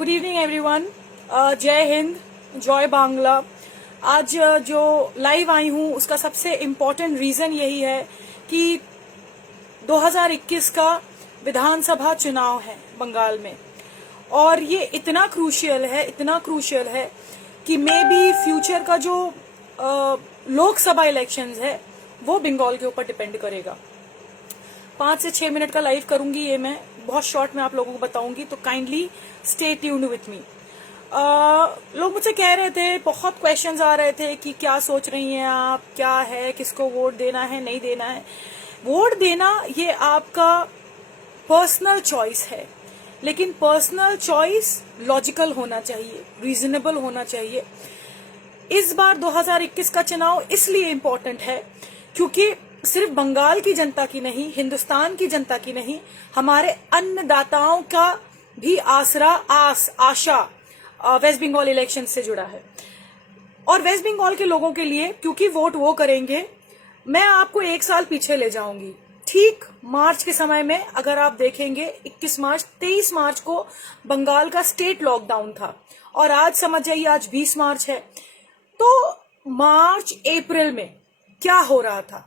Good evening everyone. जय हिंद, जय बांग्ला। आज जो लाइव आई हूँ उसका सबसे इम्पोर्टेंट रीजन यही है कि 2021 का विधानसभा चुनाव है बंगाल में, और ये इतना क्रूशियल है कि मे बी फ्यूचर का जो लोकसभा इलेक्शंस है वो बंगाल के ऊपर डिपेंड करेगा। 5 से 6 मिनट का लाइव करूंगी, ये मैं बहुत शॉर्ट में आप लोगों को बताऊंगी, तो kindly stay tuned with me. लोग मुझसे कह रहे थे, बहुत क्वेश्चंस आ रहे थे कि क्या सोच रही हैं आप, क्या है, किसको वोट देना है, नहीं देना है। वोट देना ये आपका पर्सनल चॉइस है, लेकिन पर्सनल चॉइस लॉजिकल होना चाहिए, रीजनेबल होना चाहिए। इस बार 2021 का चुनाव इसलिए इम्पोर्टेंट है क्योंकि सिर्फ बंगाल की जनता की नहीं, हिंदुस्तान की जनता की नहीं, हमारे अन्नदाताओं का भी आशा वेस्ट बंगाल इलेक्शन से जुड़ा है। और वेस्ट बंगाल के लोगों के लिए, क्योंकि वोट वो करेंगे, मैं आपको 1 साल पीछे ले जाऊंगी। ठीक मार्च के समय में अगर आप देखेंगे, 23 मार्च को बंगाल का स्टेट लॉकडाउन था, और आज समझ जाइए आज 20 मार्च है। तो मार्च अप्रैल में क्या हो रहा था,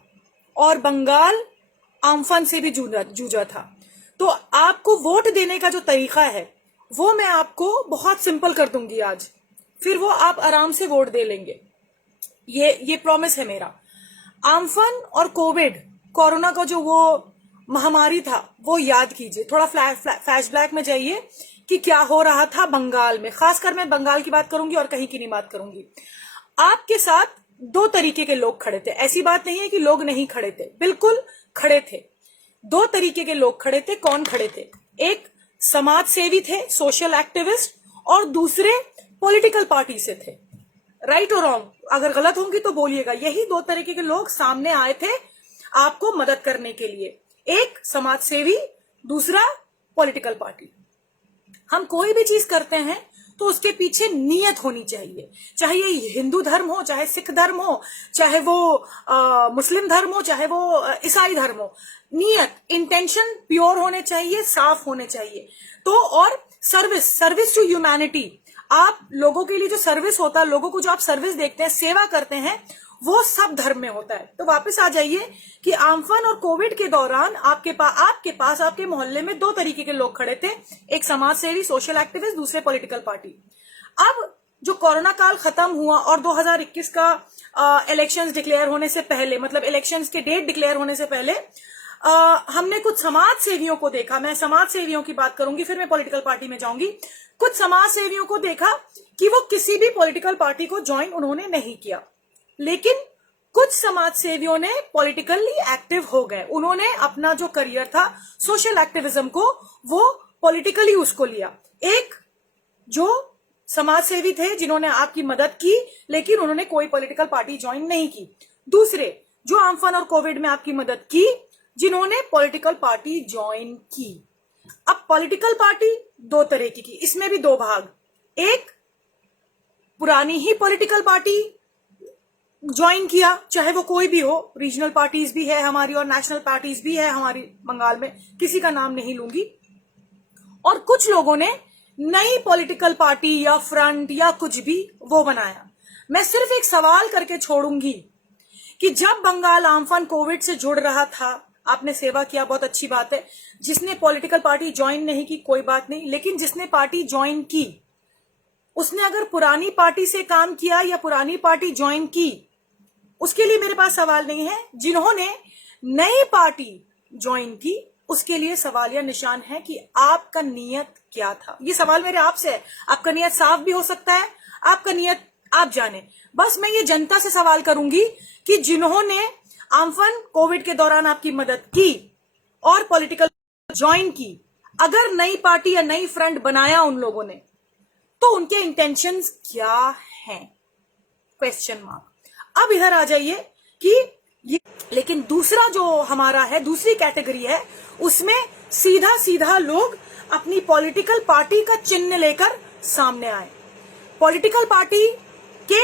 और बंगाल आम्फन से भी जूझा था। तो आपको वोट देने का जो तरीका है वो मैं आपको बहुत सिंपल कर दूंगी आज, फिर वो आप आराम से वोट दे लेंगे, ये प्रॉमिस है मेरा। आम्फन और कोरोना का जो वो महामारी था वो याद कीजिए, थोड़ा फ्लैशबैक में जाइए कि क्या हो रहा था बंगाल में। खासकर मैं बंगाल की बात करूंगी और कहीं की नहीं बात करूंगी। आपके साथ 2 तरीके के लोग खड़े थे, ऐसी बात नहीं है कि लोग नहीं खड़े थे, बिल्कुल खड़े थे। 2 तरीके के लोग खड़े थे। कौन खड़े थे? एक समाज सेवी थे, सोशल एक्टिविस्ट, और दूसरे पॉलिटिकल पार्टी से थे। राइट और रॉन्ग, अगर गलत होंगी तो बोलिएगा। यही 2 तरीके के लोग सामने आए थे आपको मदद करने के लिए, एक समाज सेवी, दूसरा पॉलिटिकल पार्टी। हम कोई भी चीज करते हैं तो उसके पीछे नियत होनी चाहिए, चाहे ये हिंदू धर्म हो, चाहे सिख धर्म हो, चाहे वो मुस्लिम धर्म हो, चाहे वो ईसाई धर्म हो। नियत, इंटेंशन प्योर होने चाहिए, साफ होने चाहिए। तो और सर्विस टू ह्यूमैनिटी, आप लोगों के लिए जो सर्विस होता है, लोगों को जो आप सर्विस देखते हैं, सेवा करते हैं, वो सब धर्म में होता है। तो वापस आ जाइए कि आम्फन और कोविड के दौरान आपके पास आपके मोहल्ले में 2 तरीके के लोग खड़े थे, एक समाज सेवी सोशल एक्टिविस्ट, दूसरे पॉलिटिकल पार्टी। अब जो कोरोना काल खत्म हुआ और 2021 का इलेक्शंस डिक्लेयर होने से पहले, मतलब इलेक्शंस के डेट डिक्लेयर होने से पहले, हमने कुछ समाज सेवियों को देखा। मैं समाज सेवियों की बात करूंगी, फिर मैं पॉलिटिकल पार्टी में जाऊंगी। कुछ समाज सेवियों को देखा कि वो किसी भी पॉलिटिकल पार्टी को ज्वाइन उन्होंने नहीं किया, लेकिन कुछ समाज सेवियों ने पॉलिटिकली एक्टिव हो गए। उन्होंने अपना जो करियर था सोशल एक्टिविज्म को, वो पॉलिटिकली उसको लिया। एक जो समाज सेवी थे जिन्होंने आपकी मदद की, लेकिन उन्होंने कोई पॉलिटिकल पार्टी ज्वाइन नहीं की। दूसरे जो आम्फन और कोविड में आपकी मदद की, जिन्होंने पॉलिटिकल पार्टी ज्वाइन की। अब पॉलिटिकल पार्टी 2 तरह की, इसमें भी 2 भाग। एक पुरानी ही पॉलिटिकल पार्टी ज्वाइन किया, चाहे वो कोई भी हो, रीजनल पार्टीज भी है हमारी और नेशनल पार्टीज भी है हमारी बंगाल में, किसी का नाम नहीं लूंगी। और कुछ लोगों ने नई पॉलिटिकल पार्टी या फ्रंट या कुछ भी वो बनाया। मैं सिर्फ एक सवाल करके छोड़ूंगी कि जब बंगाल आम्फन कोविड से जुड़ रहा था, आपने सेवा किया, बहुत अच्छी बात है। जिसने पॉलिटिकल पार्टी ज्वाइन नहीं की कोई बात नहीं, लेकिन जिसने पार्टी ज्वाइन की, उसने अगर पुरानी पार्टी से काम किया या पुरानी पार्टी ज्वाइन की, उसके लिए मेरे पास सवाल नहीं है। जिन्होंने नई पार्टी ज्वाइन की, उसके लिए सवाल या निशान है कि आपका नियत क्या था। ये सवाल मेरे आपसे है। आपका नियत साफ भी हो सकता है, आपका नियत आप जाने। बस मैं ये जनता से सवाल करूंगी कि जिन्होंने आम्फन कोविड के दौरान आपकी मदद की और पॉलिटिकल ज्वाइन की, अगर नई पार्टी या नई फ्रंट बनाया उन लोगों ने, तो उनके इंटेंशंस क्या हैं? Question mark. अब इधर आ जाइए कि ये, लेकिन दूसरा जो हमारा है, दूसरी कैटेगरी है, उसमें सीधा सीधा लोग अपनी पॉलिटिकल पार्टी का चिन्ह लेकर सामने आए। पॉलिटिकल पार्टी के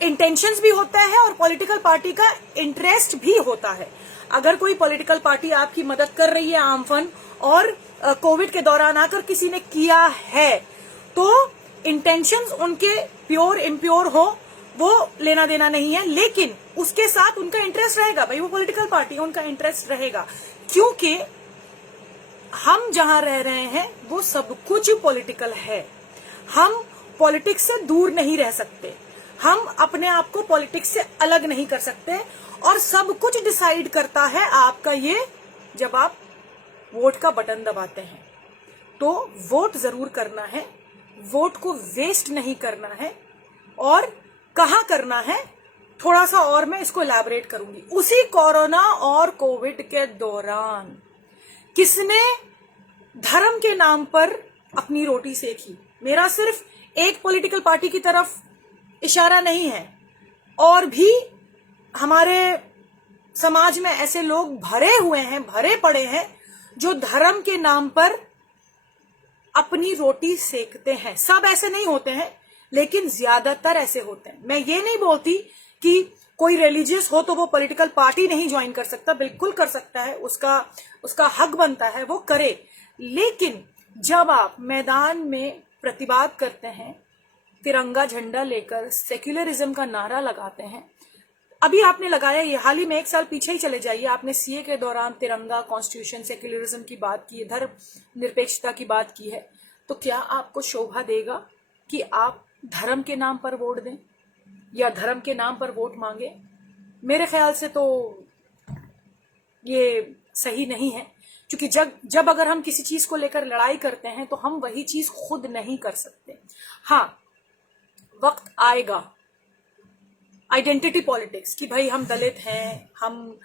इंटेंशंस भी होता है और पॉलिटिकल पार्टी का इंटरेस्ट भी होता है। अगर कोई पॉलिटिकल पार्टी आपकी मदद कर रही है आमफन और कोविड के दौरान आकर किसी ने किया है, तो इंटेंशंस उनके प्योर इम्प्योर हो वो लेना देना नहीं है, लेकिन उसके साथ उनका इंटरेस्ट रहेगा। भाई वो पॉलिटिकल पार्टी है, उनका इंटरेस्ट रहेगा, क्योंकि हम जहां रह रहे हैं वो सब कुछ पॉलिटिकल है। हम पॉलिटिक्स से दूर नहीं रह सकते, हम अपने आप को पॉलिटिक्स से अलग नहीं कर सकते, और सब कुछ डिसाइड करता है आपका ये जब आप वोट का बटन दबाते हैं। तो वोट जरूर करना है, वोट को वेस्ट नहीं करना है, और कहाँ करना है थोड़ा सा और मैं इसको इलैबोरेट करूंगी। उसी कोरोना और कोविड के दौरान किसने धर्म के नाम पर अपनी रोटी सेकी? मेरा सिर्फ एक पॉलिटिकल पार्टी की तरफ इशारा नहीं है, और भी हमारे समाज में ऐसे लोग भरे हुए हैं, भरे पड़े हैं, जो धर्म के नाम पर अपनी रोटी सेकते हैं। सब ऐसे नहीं होते हैं, लेकिन ज्यादातर ऐसे होते हैं। मैं ये नहीं बोलती कि कोई रिलीजियस हो तो वो पॉलिटिकल पार्टी नहीं ज्वाइन कर सकता, बिल्कुल कर सकता है, उसका हक बनता है वो करे। लेकिन जब आप मैदान में प्रतिवाद करते हैं, तिरंगा झंडा लेकर सेक्युलरिज्म का नारा लगाते हैं, अभी आपने लगाया, ये हाल ही में 1 साल पीछे ही चले जाइए, आपने सीए के दौरान तिरंगा, कॉन्स्टिट्यूशन, सेक्युलरिज्म की बात की है, धर्म निरपेक्षता की बात की है, तो क्या आपको शोभा देगा कि आप धर्म के नाम पर वोट दें या धर्म के नाम पर वोट मांगे? मेरे ख्याल से तो ये सही नहीं है, क्योंकि जब अगर हम किसी चीज को लेकर लड़ाई करते हैं तो हम वही चीज खुद नहीं कर सकते। हाँ, वक्त आएगा आइडेंटिटी पॉलिटिक्स की, भाई हम दलित हैं, हम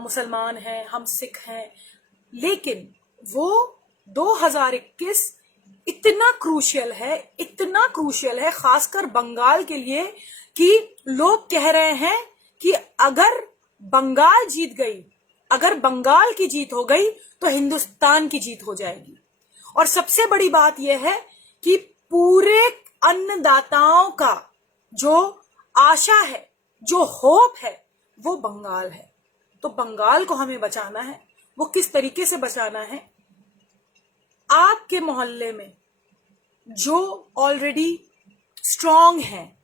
मुसलमान हैं, हम सिख हैं, लेकिन वो 2021 इतना क्रूशियल है खासकर बंगाल के लिए, कि लोग कह रहे हैं कि अगर बंगाल जीत गई, अगर बंगाल की जीत हो गई तो हिंदुस्तान की जीत हो जाएगी। और सबसे बड़ी बात यह है कि पूरे अन्नदाताओं का जो आशा है, जो होप है, वो बंगाल है। तो बंगाल को हमें बचाना है। वो किस तरीके से बचाना है? आपके मोहल्ले में जो ऑलरेडी स्ट्रांग हैं,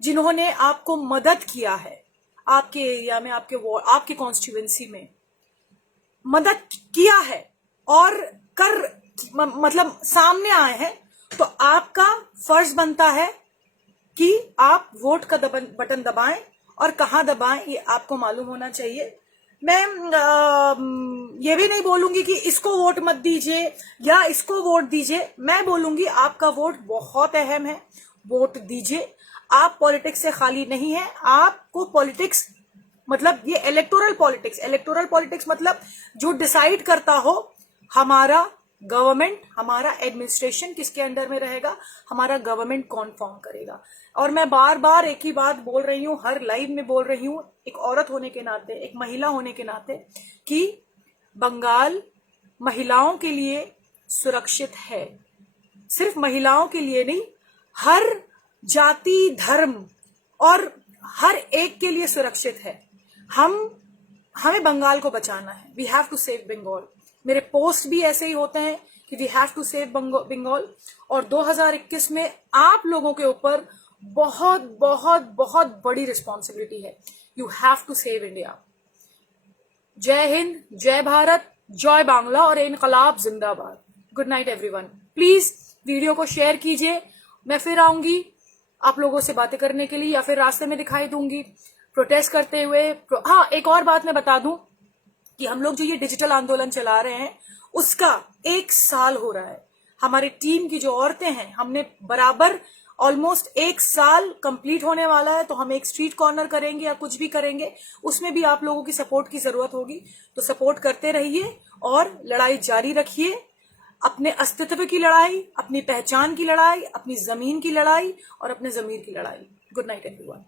जिन्होंने आपको मदद किया है, आपके एरिया में, आपके कॉन्स्टिट्यूएंसी में मदद किया है और मतलब सामने आए हैं, तो आपका फर्ज बनता है कि आप वोट का बटन दबाएं, और कहां दबाएं ये आपको मालूम होना चाहिए। मैं ये भी नहीं बोलूंगी कि इसको वोट मत दीजिए या इसको वोट दीजिए, मैं बोलूंगी आपका वोट बहुत अहम है, वोट दीजिए। आप पॉलिटिक्स से खाली नहीं है, आपको पॉलिटिक्स मतलब ये इलेक्टोरल पॉलिटिक्स मतलब जो डिसाइड करता हो हमारा गवर्नमेंट, हमारा एडमिनिस्ट्रेशन किसके अंडर में रहेगा, हमारा गवर्नमेंट कौन फॉर्म करेगा। और मैं बार बार एक ही बात बोल रही हूँ, हर लाइव में बोल रही हूँ, एक औरत होने के नाते, एक महिला होने के नाते, कि बंगाल महिलाओं के लिए सुरक्षित है। सिर्फ महिलाओं के लिए नहीं, हर जाति, धर्म और हर एक के लिए सुरक्षित है। हमें बंगाल को बचाना है। We have to save Bengal. मेरे पोस्ट भी ऐसे ही होते हैं कि we have to save Bengal. और 2021 में आप लोगों के ऊपर बहुत बहुत बहुत बड़ी रिस्पॉन्सिबिलिटी है। You have to save India. जय हिंद, जय भारत, जय बांग्ला और इनकलाब जिंदाबाद। Good night everyone. Please video को शेयर कीजिए। मैं फिर आऊंगी आप लोगों से बातें करने के लिए, या फिर रास्ते में दिखाई दूंगी प्रोटेस्ट करते हुए। हाँ, एक और बात मैं बता दूं कि हम लोग जो ये डिजिटल आंदोलन चला रहे हैं उसका 1 साल हो रहा है। हमारी टीम की जो औरतें हैं, हमने बराबर ऑलमोस्ट 1 साल कंप्लीट होने वाला है। तो हम एक स्ट्रीट कॉर्नर करेंगे या कुछ भी करेंगे, उसमें भी आप लोगों की सपोर्ट की जरूरत होगी। तो सपोर्ट करते रहिए और लड़ाई जारी रखिए। अपने अस्तित्व की लड़ाई, अपनी पहचान की लड़ाई, अपनी जमीन की लड़ाई और अपने जमीर की लड़ाई। Good night everyone.